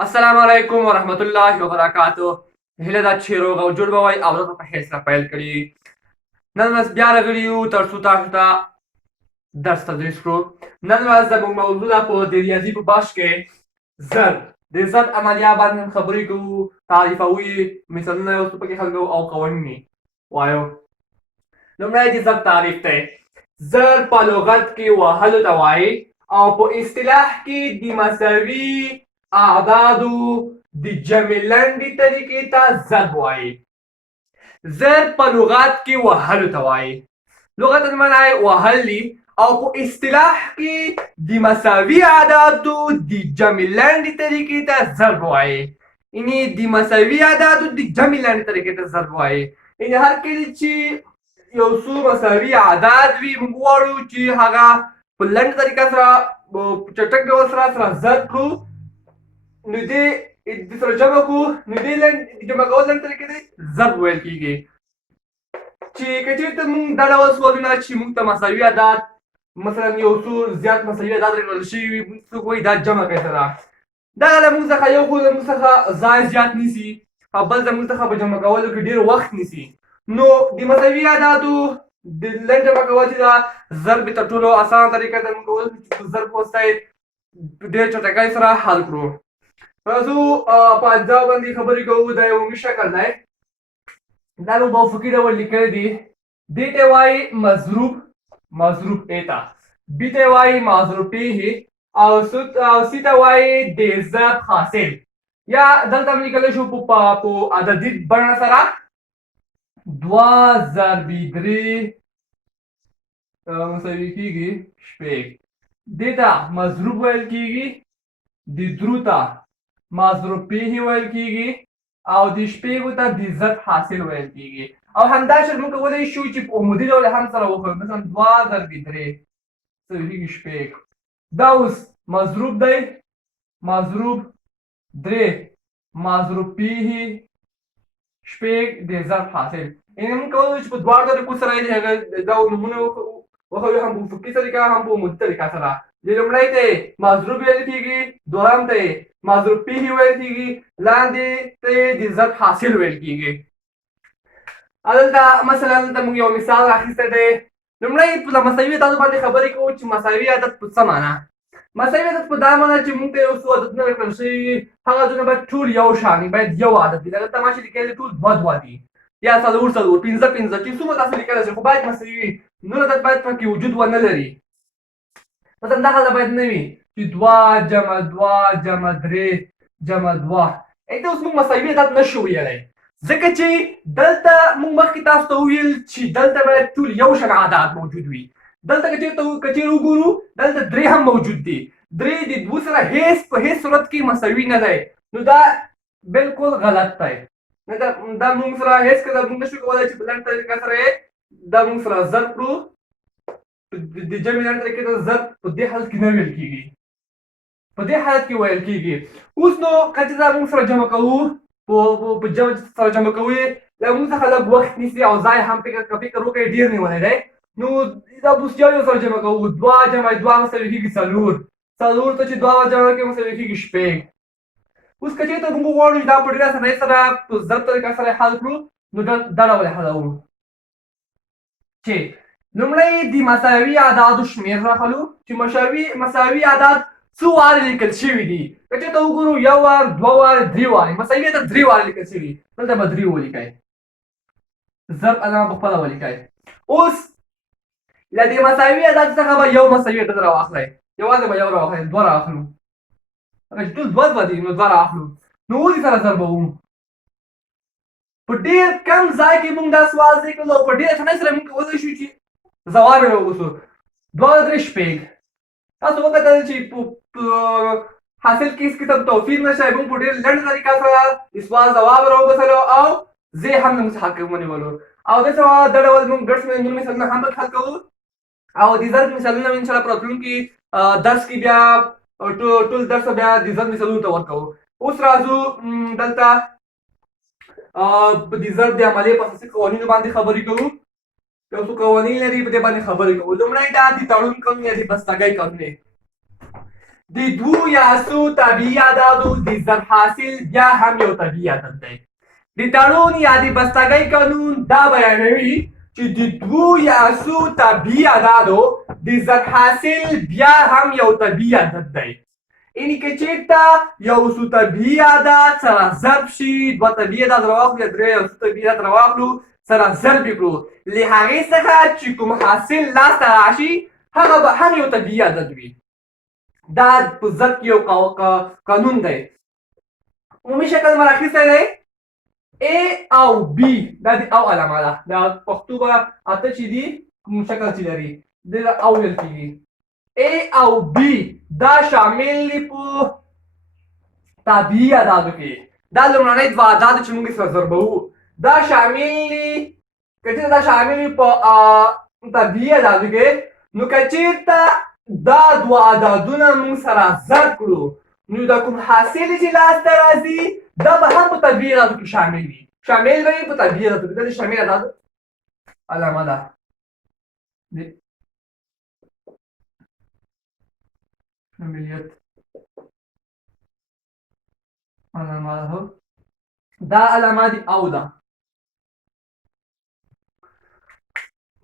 Assalamualaikum warahmatullahi wabarakatuh. هیله ده چې روغ او جوړ به وئ او دلته په هیڅ نه پیل کړي. نن ورځ بیا راغلي یو تر څو تاسو ته درس تدریس کړو. نن ورځ زموږ موضوع ده په د ریاضي په بحث کې ضرب. د ضرب عملیه باندې خبرې کوو، تعریفوو یې، مثالونه یې اوس پکې حل کوو او قوانین یې وایو. لومړی د ضرب تعریف دی. ضرب په لغت کې وهلو ته وایي او په اصطلاح کې د مساوي اعدادو د جمع لنډې طریقې ته ضرب وایي. ضرب په لغت کې وهلو ته وایي. لغتا معنا یې وهل دي او په اصطلاح کې د مساوي اعدادو د جمع لنډې طریقې ته ضرب وایي. یعنې د مساوي اعدادو د جمع لنډې طریقې ته ضرب وایي. یعنې هر کله چې یو څو مساوي اعداد وي، موږ غواړو چې هغه په لنډه طریقه سره په چټک ډول سره ضرب کړو، نو دې سره جمع کړو، نو دې جمع کول لنډه طریقې ته ضرب ویل کېږي. چې که چېرته موږ دا ډول سوالونه چې موږ ته مساوي اعداد مثلا یو څو زیات مساوي اعداد راکړل شوي وي، څوک وایي دا جمع کړئ سره. دغه له موږ څخه یو خو له موږ څخه ځای زیات نیسي او بل زموږ څخه په جمع کولو کې ډېر وخت نیسي. نو د مساوي اعدادو د لنډ جمع کول چې دا ضرب تر ټولو اسانه طریقه ده. موږ کولی شو چې په ضرب په واسطه یې ډېر چټکۍ سره حل کړو. راځو په اجزاو باندې خبرې کوو. دا یو عمومي شکل دی. دا نو په افقي ډول لیکلی دي. دې ته وایي مضروب ای ته، بي ته وایي مضروب پیه او سي ته وایي د ضرب حاصل. یا دلته هم لیکلی شو په عددي بڼه سره 2 ضربې 3 مساوي کېږي 6. دې ته مضروب ویل کېږي، د درو ته مضروب پیه ویل کېږي او د شپږو ته د ضرب حاصل ویل کېږي. او همدا شکل موږ کولی شو چې په عمودي ډول هم سره وکړو. مثلا 2 ضربې 3 مساوي کېږي 6. دا اوس مضروب دی، مضروب 3 مضروب پیه 6 د ضرب حاصل. یعنې موږ کولی شو په دواړو طریقو سره یې دا نومونه وښیو، هم په افقي طریقه هم په عمودي طریقه سره. د لومړی ته یې مضروب ویل کېږي، دوهم ته یې مضروب پیه ویل کېږي، لاندې ته یې د ضرب حاصل ویل کېږي. دلته مثلا دلته موږ یو مثال راخیستی دی. لومړی په مساوي عددو باندې خبرې کوو چې مساوي عدد په څه معنا. مساوي عدد په دا معنا چې موږ ته یو څو عددونه راکړل شوي وي، هغه عددونه باید ټول یو شان وي، باید یو عدد وي. دلته ما چې لیکلی دی ټول 2 دي یا 4 5 چې څومره تاسو لیکلی شئ، خو باید مساوي وي. نور عدد باید پکې وجود ونه لري. مثلا دا حالت باید نه وي چې 2 جمع 2 جمع 3 جمع 2. دلته اوس موږ مساوي عدد نشو ویلی، ځکه چې دلته موږ مخکې تاسو ته وویل چې دلته باید ټول یو شان اعداد موجود وي. دلته که چېرې وګورو دلته 3 هم موجود دي. 3 د 2 سره په هیڅ صورت کې مساوي نه دی. نو دا بالکل غلط دی. دا موږ سره هیڅ کله موږ نشو کولی چې په لنډ طریقه سره یې دا موږ سره ضرب کړو. د جمع لنډ طریقې ته ضرب په دې حالت کې نه ویل کېږي، په دې حالت کې ویل کېږي. اوس نو که چې دا موږ سره جمع کوو، په جمع سره جمع کوو یې له موږ څخه لږ وخت نیسي او ځای هم فکر وکړئ ډېر نیولی دی. نو دا اوس یو سره جمع کوو. 2 جمع 2 مساوي کېږي 4 ته چې 2 جمع کړئ مساوي کېږي 6. اوس که چېرته موږ غواړو چې دا په ډېره اسانۍ سره په ضرب طریقه سره حل کړو، نو دا ډول یې حلوو چې لومړی د مساوي اعدادو شمېر راخلو چې مساوي اعداد څو وارې لیکل شوي دي. که چېرته وګورو 1 وار 2 وار 3 وارې مساوي عدد 3 وارې لیکل شوي، دلته به 3 ولیکئ، ضرب علامه په خپله ولیکئ. اوس له دې مساوي عدد څخه به یو مساوي عدد راواخلئ، یوازې به یو راواخلئ، 2 راواخلو. هغه چې ټول 2 دي نو 2 راواخلو. نو اوس یې سره ضربوو. په ډېر کم ځای کې موږ دا سوال ځای کړلو او په ډېر اسانۍ سره موږ کولی شو چې ځواب یې راوباسو. 2 3 6. تاسو وکتل چې په حاصل کې هېڅ قسم توفیر نشته. موږ په ډېر لنډه طریقه سره د سوال ځواب راوباسلو او ځای هم موږ څخه ونیولو. او دې سره دا ډول موږ ګډ شمېر نور مثالونه هم پکې حل کوو او د ضرب مثالونه انشاءالله په راتلونکي درس کې بیا ټول درس بیا د ضرب مثالونو ته ورکوو. اوس راځو دلته د ضرب د عملیې په اساسي قوانینو باندې خبرې کوو. یو څو قوانین لري، په دې باندې خبرې کوو. لومړی دا د تړون قانون یا د بستګۍ قانون دی. د دوو یا څو طبیعي اعدادو د ضرب حاصل بیا هم یو طبیعي عدد دی. د تړون یا د بستګۍ قانون دا بیانوي چې د دوو یا څو طبیعي اعدادو د ضرب حاصل بیا هم یو طبیعي عدد دی. یعنې که چېرته یو څو طبیعي عدد سره ضرب شي، دوه طبیعي عدد راواخلو یا درې یو څو طبیعي عدد راواخلو سره ضرب یې کړو، له هغې څخه چې کوم حاصل لاسته راشي هغه به هم یو طبیعي عدد وي. دا په ضرب کې یو قانون دی. عمومي شکل مې راخیستی دی A او B، دا د او علامه ده. د پښتو به اته چې دي کوم شکل چې لري د او ویل کېږي. A او B دا شامل دي په طبیعي اعدادو کې. دا لومړنۍ دوه اعداد چې موږ سره ضربوو دا شامل دي. که چېرته دا شامل وي په طبیعي اعدادو کې، نو که چېرته دا دوه عددونه موږ سره ضرب کړو، نو دا کوم حاصل چې لاسته راځي دا به هم په طبیعي اعدادو کې شامل وي. شامل به وي په طبیعي اعدادو کې. دا د شامل اعدادو علامه ده. شاملیت علامه ده. دا علامه د او ده.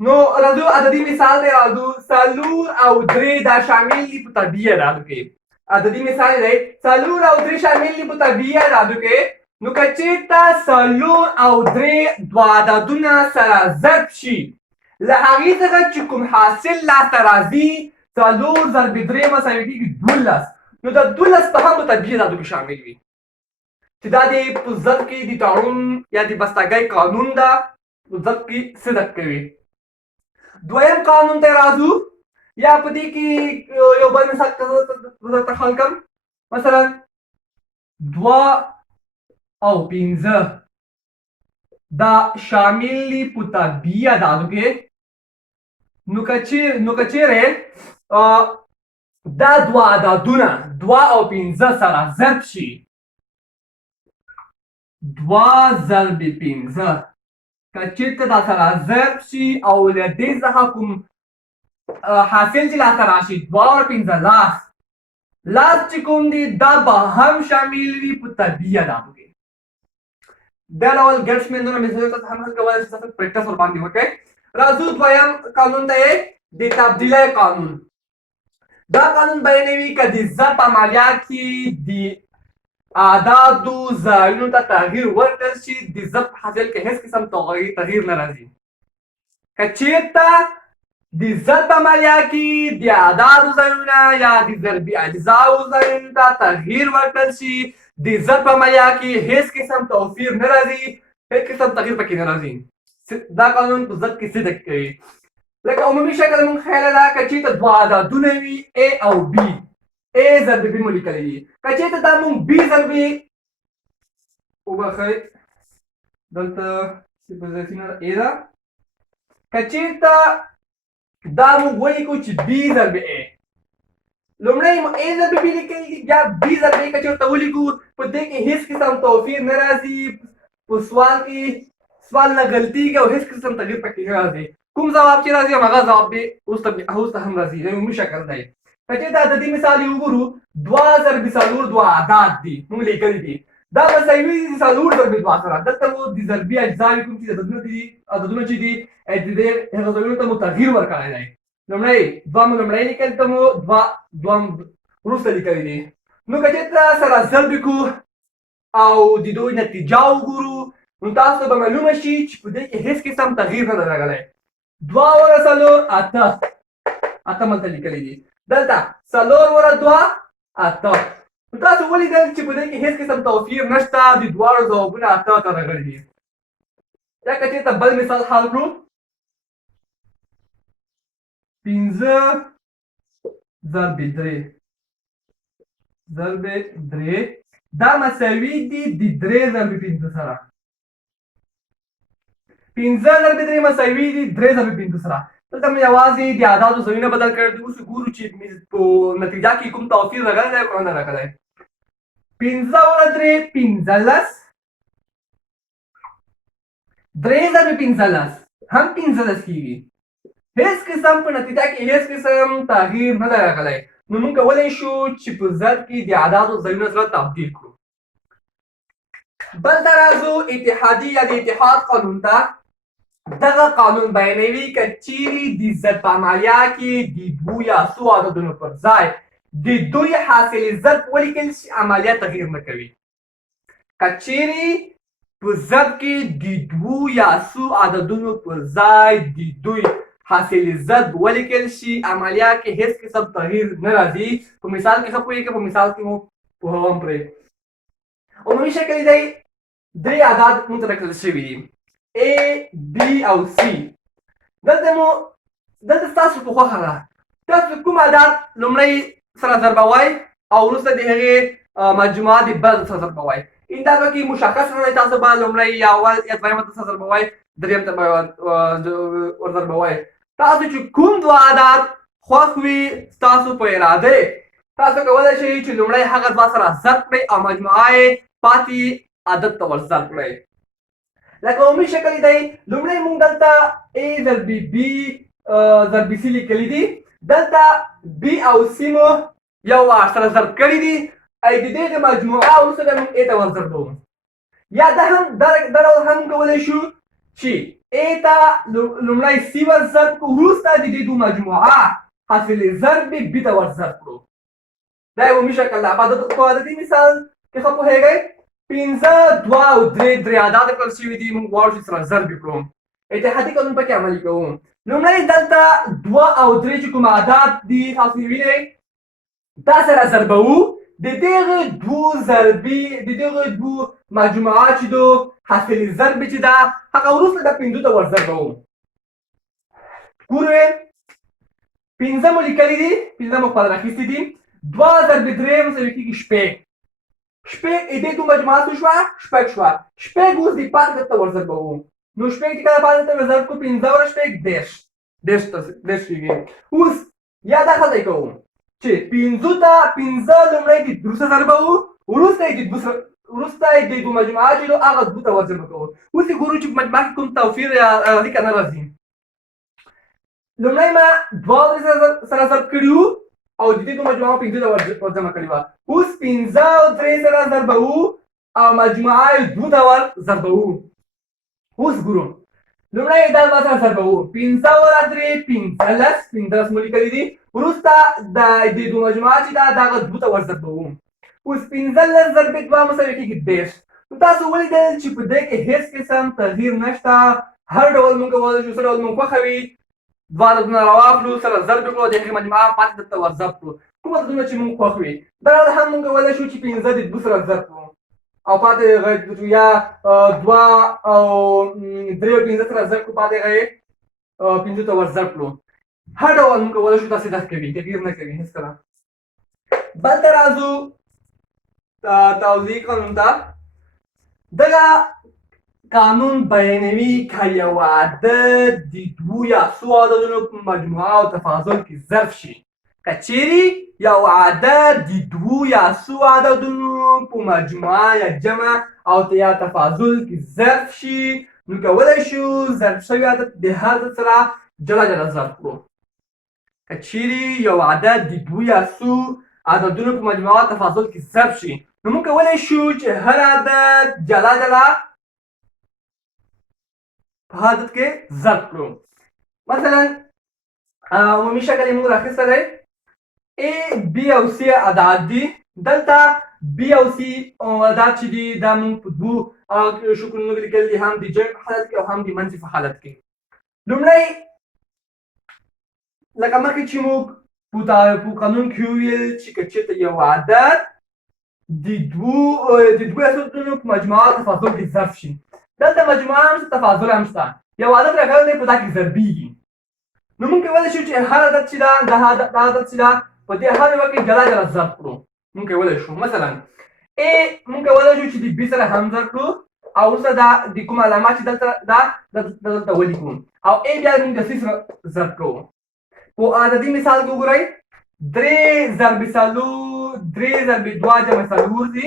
نو راځو عددي مثال دی. راځو څلور او درې دا شامل دي په طبیعي اعدادو کې. عددي مثال دی څلور او درې شامل دي په طبیعي اعدادو کې. نو که چېرته څلور او درې دوه عددونه سره ضرب شي، له هغې څخه چې کوم حاصل لاسته راځي څلور ضرب درې مساوي کېږي 12. نو دا 12 به هم په طبیعي اعدادو کې شامل وي، چې دا د په ضرب کې د تړون یا د بستګۍ قانون ده. په ضرب کې صدق کوي. دویم قانون ته راځو. یا په دې کې یو بل مثال درته حل کړم. مثلا 2 او 5 دا شامل دي په طبیعي اعدادو کې. نو که چېرې دا دوه عددونه 2 او 5 سره ضرب شي، 2 ضرب 5 که چېرته دا سره ضرب شي او له دې څخه کوم حاصل چې لاسته راشي 2 او 15 لاس چې کوم دي دا به هم شامل وي په طبیعي اعدادو کې. دا ډول ګډ شمېرونه مې تاسو هم حل کولی شئ، تاسو پریکټس ورباندې وکړئ. راځو دویم قانون ته یې د تبدیلۍ قانون. دا قانون بیانوي که د ضرب عملیه کې د اعدادو ځایونو ته تغییر ورکړل شي، د ضرب حاصل کې هیڅ قسم تغییر نه راځي. که چېرته د ضرب عملیه کې د اعدادو ځایونه یا د ضربي اجزاو ځایونو ته تغییر ورکړل شي، د ضرب عملیه کې هیڅ قسم توفیر نه راځي، هیڅ قسم تغییر پکې نه راځي. دا قانون په ضرب کې صدق کوي. لکه عمومي شکل مونږ خیاله ده که چېرته دوه عددونه وي A او B، A ضرب B مو لیکلی دي. که چېرته دا مونږ B ضرب وبخئ دلته پوزیشن A ده. که چېرته دا مونږ ولیکو چې B ضرب A، لومړی مو A ضرب B لیکلی دي، بیا B ضرب A که چېرته ولیکو په دې کې هېڅ قسم توفیر نه راځي. په سوال کې سوال نه غلطیږي او هېڅ قسم تغییر پکې نه راځي. کوم ځواب چې راځي هماغه ځواب به اوس ته هم راځي. عمومي شکل دی. که چېرته عددي مثال یې وګورو 2 ضرب 4 دوه اعداد دي موږ لیکلي دي. دا مساوي دي 4 ضرب 2 سره. دلته مو د ضربي اجزاوې کوم چې عددونه چې دي د دې هغه ځایونو ته مو تغییر ورکړی دی. لومړی 2 مو لومړی لیکل ته مو 2 وروسته لیکلي دي. نو که چېرته سره ضرب کړو او د دوی نتیجه وګورو، نو تاسو به معلومه شي چې په دې کې هېڅ قسم تغییر نه دی راغلی. 2 وره 4 8 ملته لیکلي دي. دلته 4 وره 2 8. نو تاسو ولیدل چې په دې کې هېڅ قسم توفیر نشته، د دواړو ځوابونه 8 ته راغلي دي. یا که چېرته بل مثال حل کړو 15 ضرب 3 دا مساوي دي د 3 ضرب 15 سره. 15 ضرب 3 مساوي دي 3 ضرب 15 سره. دلته مې یوازې د اعدادو ځایونه بدل کړي دي. اوس ګورو چې په نتیجه کې کوم توفیر راغلی دی او نه راغلی. 15 وره 3 15 3 ضرب 15 هم 15 کېږي. هېڅ قسم په نتیجه کې هېڅ قسم تغییر نه دی راغلی. نو موږ کولی شو چې په ضرب کې د اعدادو ځایونه سره تبدیل کړو. بل ته راځو اتحادي یا د اتحاد قانون ته. دغه قانون بیانوي که چیرې د ضرب په عملیه کې د دوو یا څو عددونو پر ځای د دوی حاصل ضرب ولیکل شي عملیه تغییر نه کوي. که چیرې په ضرب کې د دوو یا څو عددونو پر ځای د دوی حاصل ضرب ولیکل شي عملیه کې هیڅ قسم تغییر نه راځي. په مثال کې ښه پوهېږئ، په مثال کې مو پوهوم پرې. عمومي شکل دی درې اعداد موږ ته راکړل شوي دي A, B او C. دلته ستاسو په خوښه ده تاسو کوم عدد لومړی سره ضربوئ او وروسته د هغې مجموعه د بل سره ضربوئ. این دا پکې مشخص نه دی تاسو به لومړی یا اول یا دویم عدد سره ضربوئ، دریم ته به ورضربوئ. تاسو چې کوم دوه عدد خوښ وي ستاسو په اراده تاسو کولی شئ چې لومړی هغه دوه سره ضرب کړئ او مجموعه یې پاتې عدد ته ور ضرب کړئ. لکه عمومي شکل دی لومړی موږ دلته A ضربې B ضربې C لیکلي دي. دلته B او C مو یو وار سره ضرب کړي دي او د دې مجموعه وروسته بیا موږ A ته ور ضربوو. یا دا ډول هم کولی شو چې A ته لومړی C ور ضرب کړو، وروسته د دې دوه مجموعه حاصل ضرب B ته ور ضرب کړو. دا عمومي شکل ده. په عددي مثال کې ښه پوهېږئ. 5 2 او 3 اعداد کړل شوي دي، موږ غواړو چې سره ضرب کړو. اتحادي قانون پکې عملي کوو. لومړی دلته 2 او 3 چې کوم اعداد دي تاسو یې وینئ دا سره ضربوو. د دغې دوو مجموعه چې دو حاصل ضرب چې ده هغه وروسته د 5 ته ور ضربوو. ګورئ 5 مو لیکلي دي، 5 مو خپل راخیستي دي. 2 ضرب 3 مساوي کېږي 6. شپږ دې دوه مجموعه څه شوه؟ شپږ شوه. شپږ اوس د پاتې ته ور ضربوو. نو شپږ چې کله پاتې ته ضرب کړو 15 ور شپږ 10 کېږي. اوس یا دا خلای کوو چې 5 ته 15 لومړی د دوه سره ضربوو، وروسته یې د دوه مجموعه چې دو هغه دوه ته ور ضرب کوو. اوس یې ګورو چې په مجموعه کې کوم توفیر یا اړیکه نه راځي. لومړی ما 2 سره ضرب کړي وو او د دې دوه مجموعه 5 ته ور جمع کړې وه. اوس 15 او 3 سره ضربوو او مجموعه یې 2 ته ور ضربوو. اوس ګورو لومړی دا دوه سره ضربوو. 15 او 3 15 مو لیکلي دي. وروسته د دې دوه مجموعه چې ده دغه 2 ته ور ضربوو. اوس 15 ضرب 2 مساوي کېږي 10. نو تاسو ولیدل چې په دې کې هېڅ قسم تغییر نشته. هر ډول موږ کولی شو څه ډول موږ خوښه وي دوه عددونه راواخلو سره ضرب کړو، د هغې مجموعه پاتې ته ور ضرب کړو. کوم عددونه چې موږ خوښ وي دا ډول هم موږ کولی شو چې 15 د 2 سره ضرب کړو او پاتې یا 2 او 3 او 15 سره ضرب کړو، پاتې هغه یې 5 ته ور ضرب کړو. هر ډول موږ کولی شو داسې داسې کوي، تغییر نه کوي هېڅکله. بل ته راځو توضیح قانون ته. دغه قانون بیانوي که یو عدد د دوو یا څو عددونو په مجموعه او تفاضل کې ضرب شي. که چیرې یو عدد د دوو یا څو عددونو په مجموعه یا جمع او یا تفاضل کې ضرب شي نو کولی شو ضرب شوي عدد د هر عدد سره جلا جلا ضرب کړو. که چیرې یو عدد د دوو یا څو عددونو په مجموعه او تفاضل کې ضرب شي نو موږ کولی شو چې هر عدد جلا جلا په عدد کې ضرب کړو. مثلا عمومي شکل یې موږ راخیستی دی. A, B او C عدد دي. دلته B او C عدد چې دي دا موږ په دوو شکلونو کې لیکلي دي، هم د جمع په حالت کې او هم د منفي په حالت کې. لومړی لکه مخکې چې موږ په قانون کې وویل چې که چېرته یو عدد د دوو عددونو په مجموعه او تفاضل کې ضرب شي. دلته مجموعه هم شته، تفاضل هم شته. یو عدد راغلی دی په دا کې ضربېږي. نو موږ کولی شو چې هر عدد چې ده دا عدد چې ده په دې هر یوه کې جلا جلا ضرب کړو. موږ کولی شو مثلا A موږ کولی شو چې د B سره هم ضرب کړو او وروسته د کوم علامه چې دلته ولیکو او A بیا موږ د C سره ضرب کوو. په عددي مثال کې وګورئ 3 ضرب 3 ضرب 2 جمع 4 دي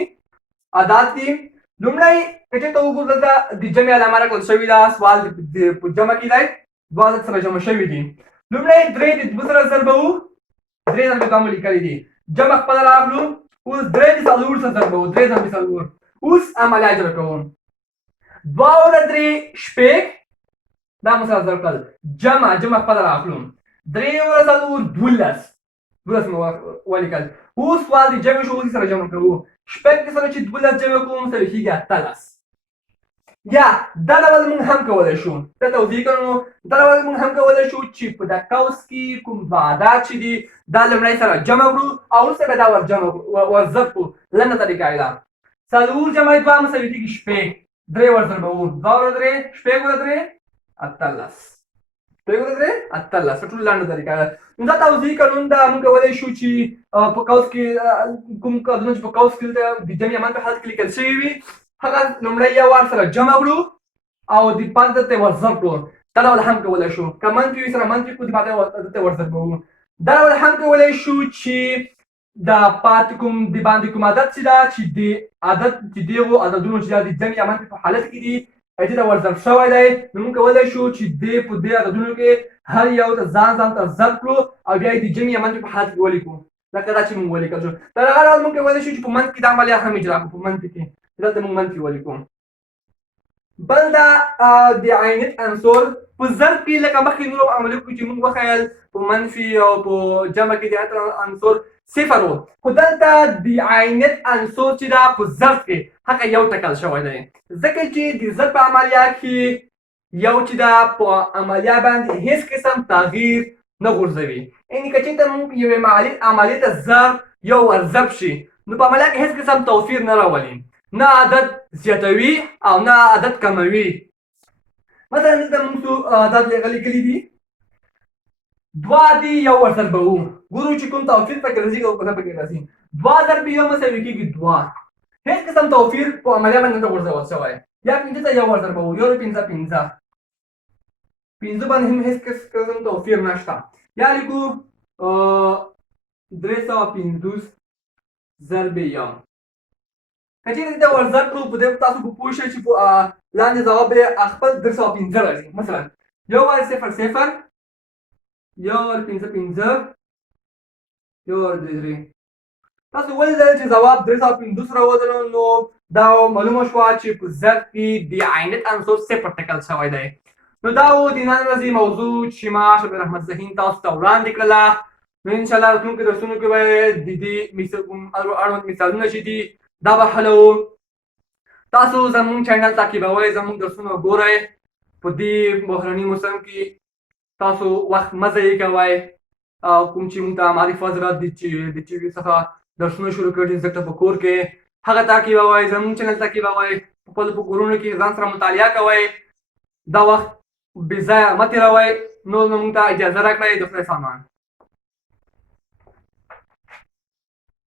عدد دي. لومړی که چېرته وګورو دلته د جمع علامه راکړل شوې ده، سوال په جمع کې دی، دوه عدد سره جمع شوي دي. لومړی 3 د 2 سره ضربوو، 3 درې ضرب دوه مو لیکلي دي جمع خپله راغلو اوس درې د څلور څه ضربوو درې ضرب څلور اوس عملیه اجرا کوم دوه وړه درې شپږ دا مو سره ضرب کړل جمع خپله راغلو درې وړه څلور دولس مو ولیکل اوس سوال د جمع شو اوس سره جمع کوو شپږ سره چې دولس جمع کوو سره کېږي اتلس یا دا ډول موږ هم کولی شو دا توضیح کړو دا ډول موږ هم کولی شو چې په دا قوس کې کوم دوه عدد چې دي دا لومړی سره جمع کړو او وروسته بیا دا ورضرب کړو لنډه طریقه یې ده څلور جمع دوه مساوي کېږي شپږ درې ورضربوو دوه وړه درې شپږ وړه درې اتلس شپږ وړه درې اتلس ټول لنډه طریقه ده نو دا توضیح قانون دا موږ کولی شو چې په قوس کې کوم قانونونه چې په قوس کې د جمع عمل په حالت کې لیکل شوي وي هغه لومړی یو وار سره جمع کړو او د پاتې ته ورضرب کړو دا ډول هم کولی شو که منفي وي سره منفي کړو د پاتې ته ورضربوو دا ډول هم کولی شو چې دا پاتې کوم د باندې کوم عدد چې ده چې د عدد چې دغو عددونو چې دا د جمع منفي په حالت کې دي دې ته ورضرب شوی دی نو موږ کولی شو چې په دې عددونو کې هر یو ته ځان ته ضرب کړو او بیا یې د جمع منفي په حالت کې ولیکو لکه دا چې موږ ولیکل شو تر هغه ډول موږ کولی شو چې په منځ کې دا عملیه هم اجرا کړو په منځ کې دلته موږ منفي ولیکو بل دا د عینیت عنصر په ضرب کې لکه مخکې نورو عملیو کې چې موږ وښیل په منفي او په جمع کې د عینیت عنصر صفر و خو دلته د عینیت عنصر چې دا په ضرب کې هغه یو ټکل شوی دی ځکه چې د ضرب په عملیه کې یو چې دا په عملیه باندې هیڅ قسم تغییر نه غورځوي یعنې که چېرته موږ یوې عملیې ته ضرب یو ورضرب شي نو په عملیه کې هیڅ قسم توفیر نه راولي نه عدد زیاتوي او نه عدد کموي مثلا دلته موږ څو عدد لیکلي دي دوه دي یو ورضربوو ګورو چې کوم توفیر پکې راځي او نه پکې راځي دوه ضرب یو مساوي کېږي دوه هیڅ قسم توفیر په عملیه باندې نه غورځول شوی یا پنځه ته یو ورضربوو یو پنځه پنځه باندې هم هیڅ قسم توفیر نشته یا لیکو 350 ضرب یو که چېرې دې ته ورضرب کړو په دې تاسو به پوه شئ چې لاندې ځواب یې خپل 315 راځي مثلا یو وار صفر صفر یو وار پنځه یو وار درې تاسو ولیدل چې ځواب 315 راووتلو نو دا معلومه شوه چې په ضرب کې د عینیت عنصر صفر ټکل شوی دی نو دا و د نن ورځې موضوع چې ما شبیر احمد ذهین تاسو ته وړاندې کړله نو انشاءالله راتلونکو درسونو کې به د دې اړوند مثالونه چې دي دا به حلوو تاسو زموږ چینل تعقیبوئ زموږ درسونه ګورئ په دې بحراني موسم کې تاسو وخت مه ضایع کوئ او کوم چې موږ ته معرف حضرات د ټي وي څخه درسونه شروع کړي زده کړه په کور کې هغه تعقیبوئ زموږ چینل تعقیبوئ په خپلو په کورونو کې ځان سره مطالعه کوئ دا وخت بې ځایه مه تېروئ نور نو موږ ته اجازه راکړئ د خدای سامان